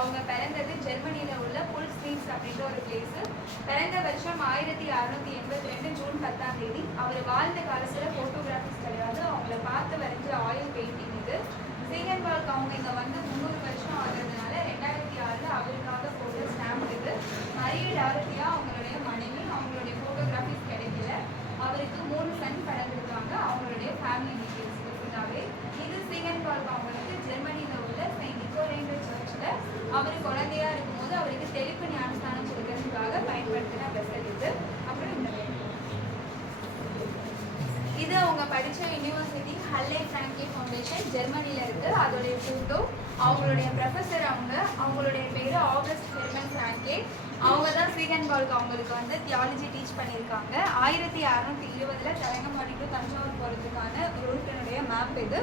அவங்க பிறந்தது ஜெர்மனியில் உள்ள புல் ஸ்ட்ரீட்ஸ் அப்படின்ற ஒரு பிளேஸு. பிறந்த வருஷம் 1682 ஜூன் 10ஆம் தேதி. அவர் வாழ்ந்த காலத்தில் ஃபோட்டோகிராஃபிஸ் கிடையாது, அவங்கள பார்த்து வரைஞ்ச ஆயில் பெயிண்டிங் இது. சீகன்பார்க் அவங்க இங்கே வந்து 300 வருஷம் ஆகிறதுனால 2006 அவருக்காக போட்ட ஸ்டாம்ப் இது. மரிய டாரத்தியா அவங்களுடைய மனைவி, அவங்களுடைய ஃபோட்டோகிராஃபிஸ் கிடைக்கல. அவருக்கு 3 சன் பிறந்திருக்காங்க. அவங்களுடைய ஃபேமிலி டீட்டெயில்ஸ் ஃபுல்லாகவே இது. சீகன்பார்க் அவங்களுக்கு ஜெர்மனியில் உள்ள செயின்ட் நிக்கோலைன்ற சர்ச்சில் அவர் குழந்தையா இருக்கும்போது அவருக்கு தெளிப்பு ஞானஸ்தானம் சொல்கிறதுக்காக பயன்படுத்தின வெசல் இது. அப்புறம் இந்த இது அவங்க படித்த யூனிவர்சிட்டி ஹல்லே ஃப்ராங்கே ஃபவுண்டேஷன் ஜெர்மனியில் இருக்குது. அதோடைய ஃபோட்டோ. அவங்களுடைய ப்ரொஃபஸர் அவங்களுடைய பேர் ஆகஸ்ட் ஹெர்மன் ஃப்ராங்கே. அவங்க தான் சீகன்பார்க் அவங்களுக்கு வந்து தியாலஜி டீச் பண்ணியிருக்காங்க. 1620 தரங்கம்பாடி டு தஞ்சாவூர் போகிறதுக்கான ரூட்டினுடைய மேப் இது.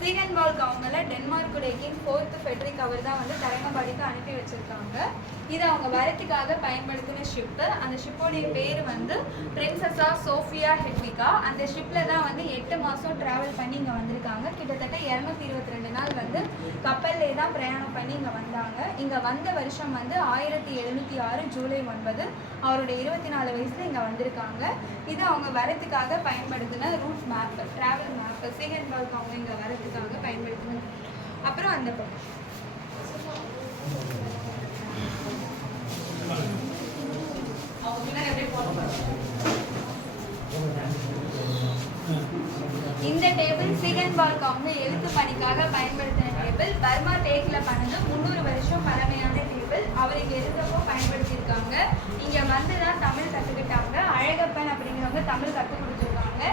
சீகன்பார்க் அவங்கள டென்மார்க்குடைய கிங் 4th ஃபெட்ரிக் அவர் தான் வந்து தரங்கம்பாடிக்கு அனுப்பி வச்சுருக்காங்க. இது அவங்க வரத்துக்காக பயன்படுத்தின ஷிப்பு. அந்த ஷிப்போடைய பேர் வந்து பிரின்சஸா சோஃபியா ஹெட்விகா. அந்த ஷிப்பில் தான் வந்து 8 மாதம் ட்ராவல் பண்ணி இங்கே வந்திருக்காங்க. கிட்டத்தட்ட 222 நாள் வந்து கப்பல்லே தான் பிரயாணம் பண்ணி இங்கே வந்தாங்க. இங்கே வந்த வருஷம் வந்து 1706 ஜூலை 9 அவருடைய 24 வயசில் இங்கே வந்திருக்காங்க. இது அவங்க வரத்துக்காக பயன்படுத்தின ரூட் மேப், ட்ராவல் மேப். சீகன்பார்க் அவங்க இங்கே வரத்துக்காக பயன்படுத்தின. அப்புறம் அந்த இந்த டேபிள் சீகன்பார்க் அவங்க எழுத்து பணிக்காக பயன்படுத்தின டேபிள். பர்மா டேக்கில் பண்ணது 300 வருஷம் பழமையான டேபிள். அவர் இங்கே இருந்தப்போ பயன்படுத்தியிருக்காங்க. இங்கே வந்து தான் தமிழ் கற்றுக்கிட்டாங்க. அழகப்பன் அப்படிங்கிறவங்க தமிழ் கற்றுக் கொடுத்துருக்காங்க.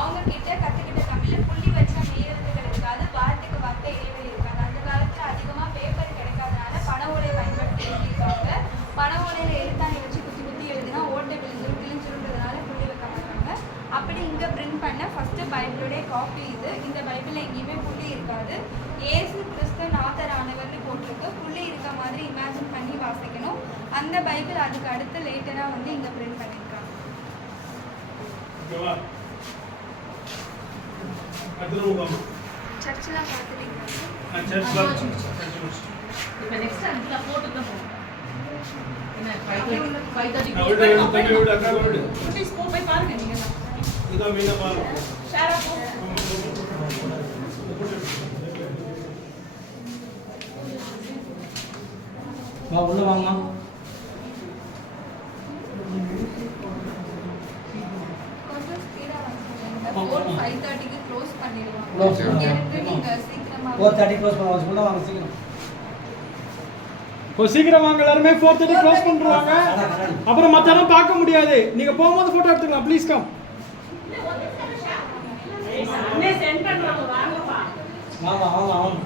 அவங்க கிட்ட கற்றுக்கிட்ட தமிழ் புள்ளி வச்ச மெய்யெழுத்துக்கள் இருக்காது, வார்த்தைக்கு வார்த்தை இடைவெளி இருக்காது. அந்த காலத்தில் அதிகமாக பேப்பர் கிடைக்காதனால பண ஓலை பயன்படுத்தி எழுதியிருக்காங்க. பண ஓலையில் எழுத்தாணி வச்சு குத்தி குத்தி எழுதினா ஓட்டை கிழிஞ்சிருன்றதுனால புள்ளி வைக்க மாட்டாங்க. அப்படி இங்கே பிரிண்ட் பண்ண ஃபஸ்ட்டு பைபிளுடைய காப்பி இது. இந்த பைபிளில் எங்கேயுமே புள்ளி இருக்காது. ஏசு கிறிஸ்து நாதரானவர்னு போட்டிருக்கு. புள்ளி இருக்க மாதிரி இமேஜின் பண்ணி வாசிக்கணும். அந்த பைபிள் அதுக்கு அடுத்து லேட்டராக வந்து இங்கே பிரிண்ட் பண்ணியிருக்காங்க. சர்ச்செலாம் பார்த்துட்டீங்களா? இப்போ நெக்ஸ்ட் அதுல போட்டு தான் போறோம். என்ன 5:30 போய் பாருங்க நீங்க தான். இதோ மீனா பாருங்க. ஷேர் ஆப் வா உள்ள வாங்க. கொஞ்சம் ஸ்பீடாக வாங்க. 5:30க்கு க்ளோஸ் பண்ணிடுவாங்க. Close. இங்கே இருந்து நீங்கள் சீக்கிரமாக 4:30 க்ளோஸ் பண்ணுவாங்க. உள்ள வாங்க சீக்கிரம். சீக்கிரம் வாங்க, எல்லாருமே 4:30 க்ளோஸ் பண்ணுவாங்க. அப்புறம் மத்தெல்லாம் பார்க்க முடியாது. நீங்க போகும்போது போட்டோ எடுத்துக்கலாம். Please come. அண்ணே சென்ட் பண்றாங்க வாங்கப்பா. வாங்க வாங்க வாங்க.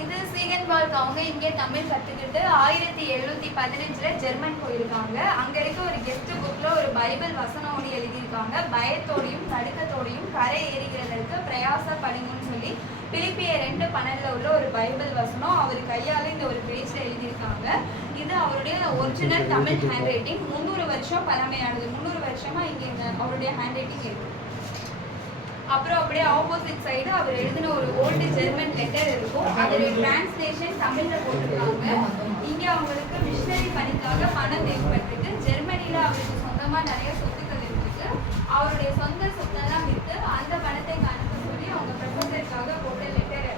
இது சீகன்பார்க் அவங்க இங்கே தமிழ் கற்றுக்கிட்டு 1715 ஜெர்மன் போயிருக்காங்க. அங்கே இருக்க ஒரு கெஸ்ட் புக்கில் ஒரு பைபிள் வசனோடு எழுதியிருக்காங்க. பயத்தோடையும் நடுக்கத்தோடையும் கரை ஏறுகிறதற்கு பிரயாசப்படுங்கன்னு சொல்லி பிலிப்பியர் 2:12 உள்ள ஒரு பைபிள் வசனம் அவர் கையால் இந்த ஒரு பேஜில் எழுதியிருக்காங்க. இது அவருடைய ஒரிஜினல் தமிழ் ஹேண்ட் ரைட்டிங். 300 வருஷம் பழமையானது. 300 வருஷமாக இங்கே அவருடைய ஹேண்ட் ரைட்டிங் இருக்குது. அப்புறம் அப்படியே ஆப்போசிட் சைடு அவர் எழுதின ஒரு ஓல்டு ஜெர்மன் லெட்டர் இருக்கும். அதோடைய டிரான்ஸ்லேஷன் தமிழில் போட்டிருக்காங்க. இங்கே அவங்களுக்கு மிஷனரி பணிக்காக பணம் தேவைப்பட்டிருக்கு. ஜெர்மனியில் அவருக்கு சொந்தமாக நிறைய சொத்துக்கள் இருக்கு. அவருடைய சொந்த சொத்தெல்லாம் விற்று அந்த பணத்தை அனுப்ப சொல்லி அவங்க ப்ரொஃபஸருக்காக போட்ட லெட்டர்.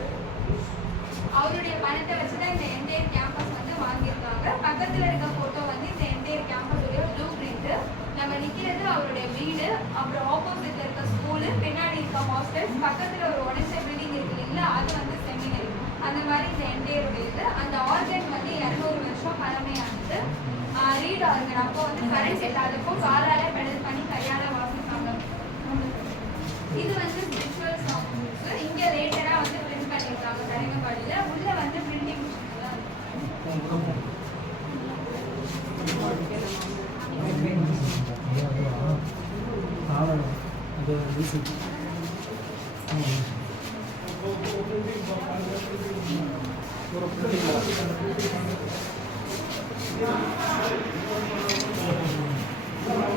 அவருடைய பணத்தை வச்சு தான் இந்த என்டையர் கேம்பஸ் வந்து வாங்கியிருக்காங்க. பக்கத்தில் இருக்க ஃபோட்டோ வந்து இந்த என்டையர் கேம்பஸுடைய ப்ளூ பிரிண்ட். நம்ம நிற்கிறது அவருடைய வீடு. அப்புறம் ஆப்போசிட்ல இருக்க ஸ்கூலு, பின்னாடி இருக்க ஹாஸ்டல், பக்கத்தில் ஒரு உடஞ்ச பில்டிங் இருக்கு இல்லைங்களா, அது வந்து செமினரி. அந்த மாதிரி இந்த என்டையருடைய இது. அந்த ஆர்கன் வந்து 200 வருஷம் பழமையானது. Read organ. அப்போ வந்து கரண்ட் எல்லாத்துக்கும் காலால பெடல் பண்ணி கையால் வாசிப்பாங்க. இது வந்து ஸ்பிரிச்சுவல் சாங்ஸ். இங்கே லேட்டராக வந்து பிரிண்ட் பண்ணியிருக்காங்க தரங்கம்பாடியில். உள்ள வந்து பிரிண்டிங் மிஷின்லாம் இருக்கு.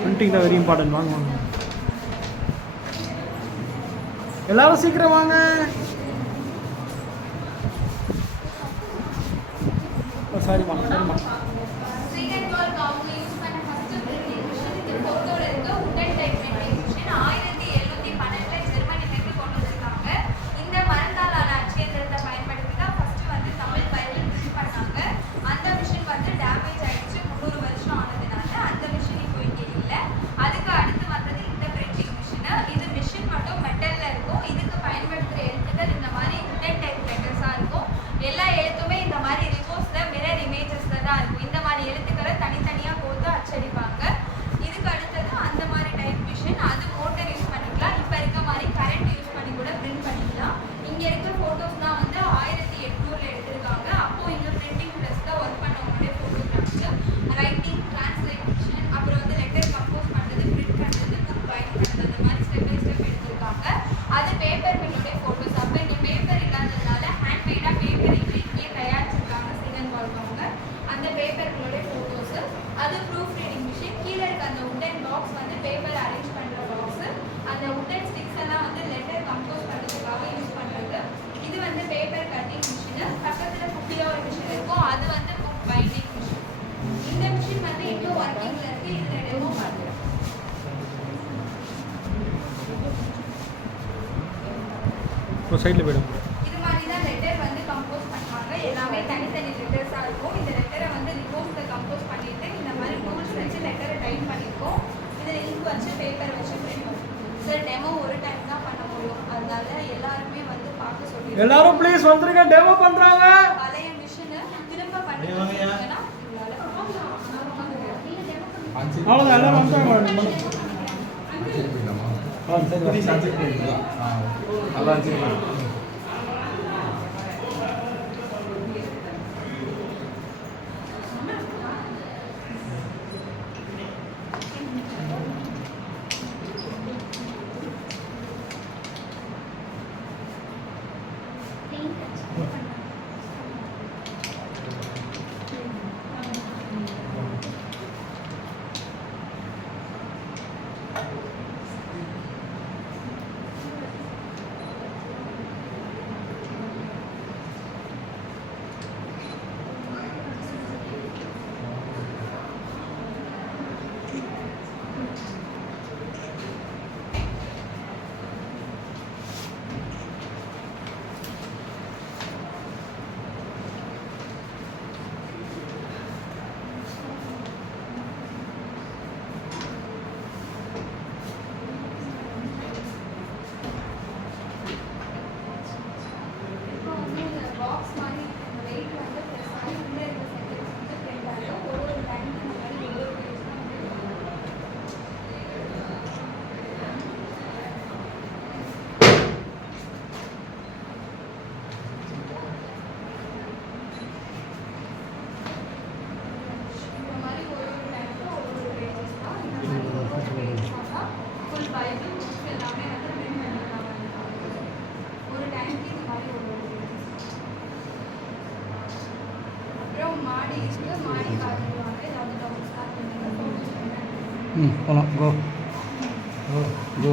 பிரிண்டிங் தான் வெரி இம்பார்ட்டன்ட். வாங்க வாங்க எல்லாரும் சீக்கிரம் வாங்க. சரிம்மா சரிம்மா. சீகன் பால்க் அவங்க யூஸ் பண்ண ஃபர்ஸ்ட் பிரிண்டிங் மிஷின் இந்த போட்டோல இருக்க உடன் டைப் பிரிண்டிங் மிஷின் 1712ல ஜெர்மனில இருந்து கொண்டு வந்திருக்காங்க. இந்த மரத்தாலான அச்சியந்திரத்தை பயன்படுத்தி தான் ஃபர்ஸ்ட் வந்து தமிழ் பைபிள் பிரிண்ட் பண்ணாங்க. அந்த மிஷின் வந்து டேமேஜ் ஆயிடுச்சு 300 வருஷம் ஆனதுனால அந்த மிஷின் இப்போ இங்கே இல்லை. அதுக்கு அடுத்து வந்தது இந்த பிரிண்டிங் மிஷின். இது மிஷின் மட்டும் மெட்டல்ல இருக்கும். இதுக்கு பயன்படுத்துற எழுத்துக்கள் இந்த மாதிரி உடன் டைப் லெட்டர்ஸா இருக்கும். எல்லா எழுத்துமே இந்த மாதிரி ரிவர்ஸ்ல மிரர் இமேஜஸ்ல தான் இருக்கும். இந்த மாதிரி எழுத்துக்களை தனித்தனியா போட்டு அச்சடிப்பாங்க. இதுக்கு அடுத்தது அந்த மாதிரி டைப் மிஷின். அது மோட்டர் யூஸ் பண்ணிக்கலாம். இப்போ இருக்க மாதிரி கரண்ட் யூஸ் பண்ணி கூட பிரிண்ட் பண்ணிக்கலாம். இங்க இருக்க போட்டோஸ்லாம் வந்து 1800ல எடுத்திருக்காங்க. அப்போ இந்த பிரிண்டிங் பிரஸ்ல ஒர்க் பண்ணவங்களுடைய போட்டோகிராஃப்ஸ், ரைட்டிங், டிரான்ஸ்லேஷன், அப்புறம் வந்து லெட்டர் கம்போஸ் பண்றது, பிரிண்ட் பண்றது, புக் பைண்ட் பண்றது, அந்த மாதிரி ஸ்டெப் பை ஸ்டெப் எடுத்திருக்காங்க. அது பேப்பர் மில்லுடைய போட்டோஸ். அப்போ இங்க பேப்பர் இல்லாததுனால ஹேண்ட்மேடா பேப்பர் இங்கே தயாரிச்சிருக்காங்க சீகன் பால்க் அவங்க. அந்த பேப்பர் மில்லுடைய போட்டோஸ். அது ப்ரூஃப் ரீடிங் மிஷின். கீழே இருக்க அந்த உடன் பாக்ஸ் வந்து பேப்பர் அரேஞ்ச் பண்ற பாக்ஸ். அந்த உடன் ஸ்டிக்ஸ் எல்லாம் வந்து லெட்டர் கம்போஸ் பண்றதுக்காக யூஸ் பண்றது. இது வந்து பேப்பர் கட்டிங் மிஷின். பக்கத்துல குட்டியா ஒரு மிஷின் இருக்கும். அது வந்து புக் பைண்டிங் மிஷின். இந்த மிஷின் வந்து இன்னும் ஒர்க்கிங்ல இருக்கு. இதுல டெமோ பார்க்கலாம். ஒரு சைடில் போயிடும். இது மாதிரி தான் லெட்டர் வந்து கம்போஸ் பண்ணுவாங்க. எல்லாமே தனித்தனி லெட்டர்ஸா இருக்கும். இந்த லெட்டரை வந்து ரிவர்ஸ்ல கம்போஸ் பண்ணிட்டு இந்த மாதிரி டூல்ஸ் வச்சு லெட்டரை டைப் பண்ணிருக்கோம். இதுல இங்க் வச்சு பேப்பர் வச்சு பிரிண்ட் பண்ணுவோம். சார் டெமோ ஒரு டைம் தான் பண்ண முடியும். அதனால எல்லாருமே வந்து பார்க்க சொல்லி எல்லாரும் ப்ளீஸ் வந்துருங்க, டெமோ பண்றாங்க. பழைய மிஷினை திரும்ப பண்ணி ஏய், வாங்கய்யா. கொடுத்தீங்கன்னா அவ்வளோதான், எல்லாரும் வந்துட்டாங்க. நல்லா வச்சுருக்கேன். பாக்ஸ் மாதிரி வெயிட் வந்து ப்ளஸ் ஆகி உள்ள இருக்க சென்டென்ஸ் வந்து பிரிண்ட் ஆகும். ஒரு டைம் இந்த மாதிரி ஒரு பேஜ் தான் இந்த மாதிரி ஒரு டைம்க்கு ஒரு பேஜஸ் தான். இந்த மாதிரி ஒரு பேஜ் தான் ஃபுல் பைபிள் புக்ஸ் எல்லாமே வந்து பிரிண்ட் பண்ணிருக்காங்க. ஒரு டைம்க்கு இந்த மாதிரி ஒரு அப்புறம் மாடி இருக்கு. மாடி பார்த்துருவாங்க. ஏதாவது டவுட் ஸ்டார்ட் பண்ணுங்க. போகலாம், கோ.